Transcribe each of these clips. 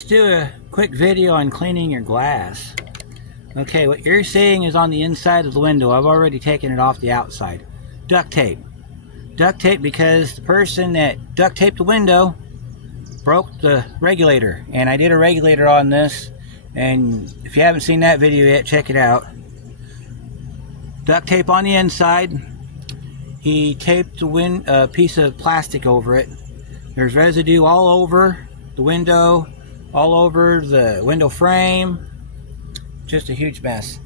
Let's do a quick video on cleaning your glass. Okay, what you're seeing is on the inside of the window. I've already taken it off the outside. Duct tape. Duct tape because the person that duct taped the window broke the regulator. And I did a regulator on this. And if you haven't seen that video yet, check it out. Duct tape on the inside. He taped a piece of plastic over it. There's residue all over the window, all over the window frame. Just a huge mess.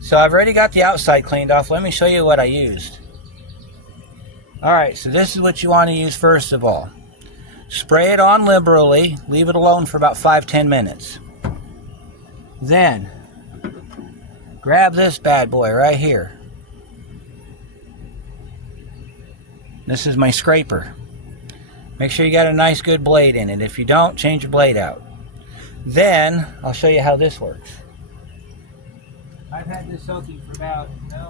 So I've already got the outside cleaned off. Let me show you what I used. Alright, so this is what you want to use first of all. Spray it on liberally. Leave it alone for about 5-10 minutes. Then, grab this bad boy right here. This is my scraper. Make sure you got a nice good blade in it. If you don't, change your blade out. Then, I'll show you how this works. I've had this soaking for about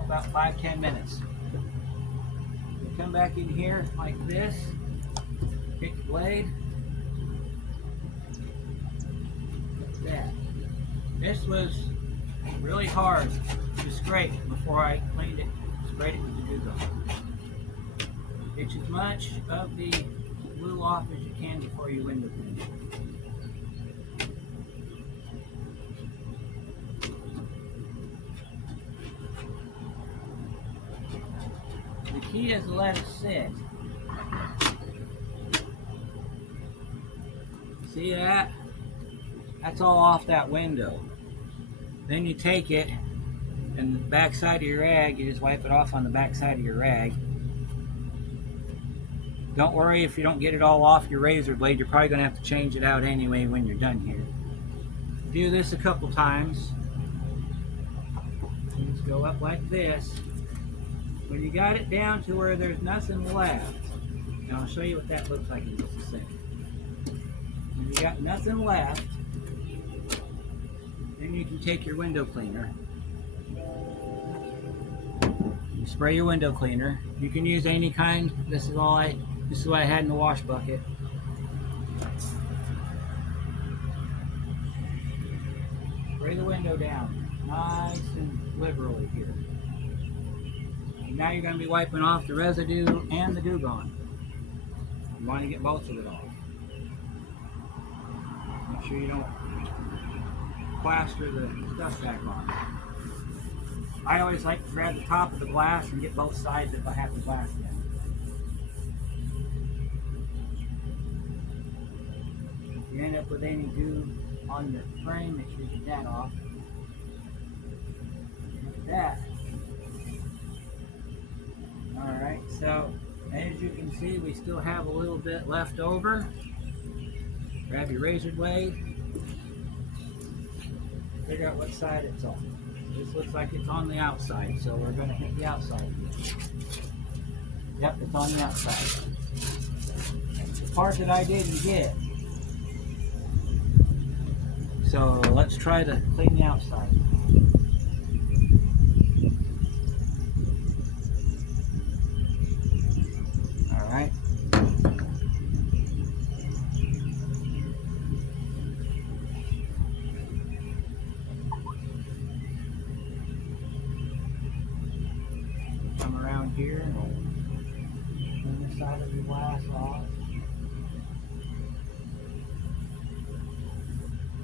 5-10 minutes. You come back in here like this, pick the blade, like that. This was really hard to scrape before I cleaned it, sprayed it with the Duct Tape. Get as much of the glue off as you can before you window clean it. The key is to let it sit. See that? That's all off that window. Then you take it and the back side of your rag, you just wipe it off on the back side of your rag. Don't worry if you don't get it all off your razor blade. You're probably going to have to change it out anyway when you're done here. Do this a couple times. You just go up like this. When you got it down to where there's nothing left, and I'll show you what that looks like in just a second. When you got nothing left, then you can take your window cleaner. You spray your window cleaner. You can use any kind. This is what I had in the wash bucket. Spray the window down nice and liberally here. And now you're going to be wiping off the residue and the dugong. You want to get both of it off. Make sure you don't plaster the stuff back on. I always like to grab the top of the glass and get both sides if I have the glass down. If you end up with any goo on your frame, make sure you get that off. Look at that. Alright, so as you can see, we still have a little bit left over. Grab your razor blade. Figure out what side it's on. This looks like it's on the outside, so we're going to hit the outside. Yep, it's on the outside. The part that I didn't get. So let's try to clean the outside. Alright. Come around here and turn this side of the glass off.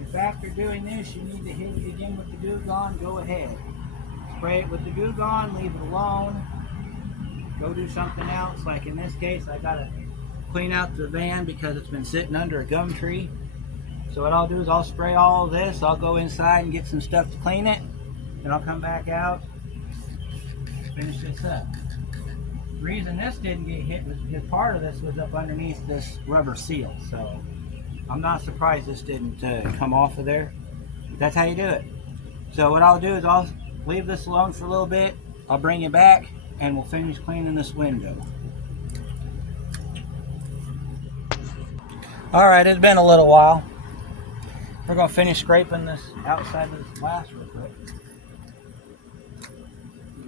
If after doing this you need to hit it again with the dugong, go ahead. Spray it with the dugong, leave it alone. Go do something else. Like in this case, I gotta clean out the van because it's been sitting under a gum tree. So what I'll do is I'll spray all of this. I'll go inside and get some stuff to clean it. Then I'll come back out, finish this up. The reason this didn't get hit was because part of this was up underneath this rubber seal. So I'm not surprised this didn't come off of there. That's how you do it. So what I'll do is I'll leave this alone for a little bit. I'll bring you back and we'll finish cleaning this window. Alright, it's been a little while. We're going to finish scraping this outside of this glass real quick.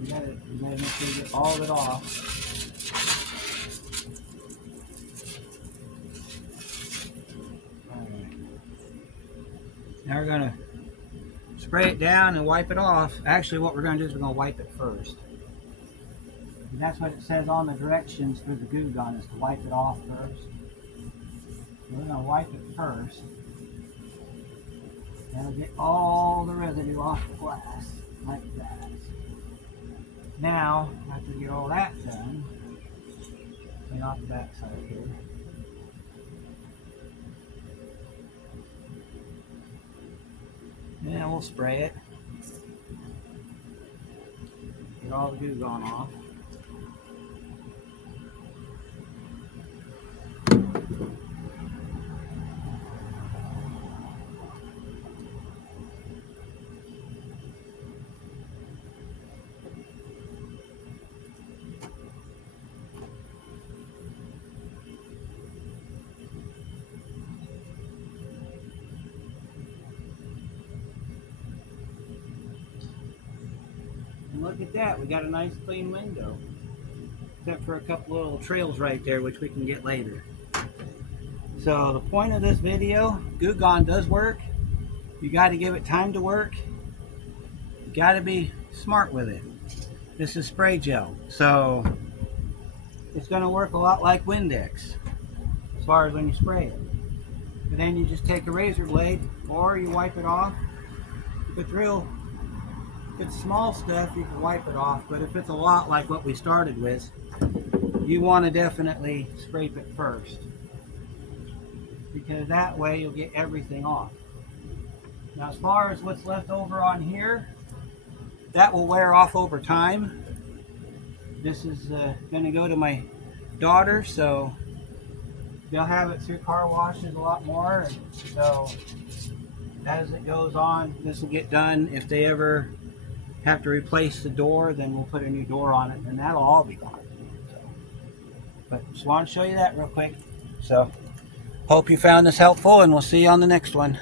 You gotta make sure you get all of it off. Now we're going to spray it down and wipe it off. Actually, what we're going to do is we're going to wipe it first. And that's what it says on the directions for the Goo Gone, is to wipe it off first. So we're going to wipe it first. That'll get all the residue off the glass, like that. Now, after we get all that done, clean off the back side here. Then we'll spray it. Get all the Goo Gone off. And look at that, we got a nice clean window. Except for a couple little trails right there, which we can get later. So the point of this video, Goo Gone does work. You got to give it time to work. You got to be smart with it. This is spray gel, so it's going to work a lot like Windex as far as when you spray it. But then you just take a razor blade, or you wipe it off. If it's small stuff, you can wipe it off, but if it's a lot like what we started with, you want to definitely scrape it first, because that way you'll get everything off. Now, as far as what's left over on here, that will wear off over time. This is going to go to my daughter, so they'll have it through car washes a lot more. And so as it goes on, this will get done. If they ever have to replace the door, then we'll put a new door on it, and that'll all be gone. So, but just want to show you that real quick. So hope you found this helpful, and we'll see you on the next one.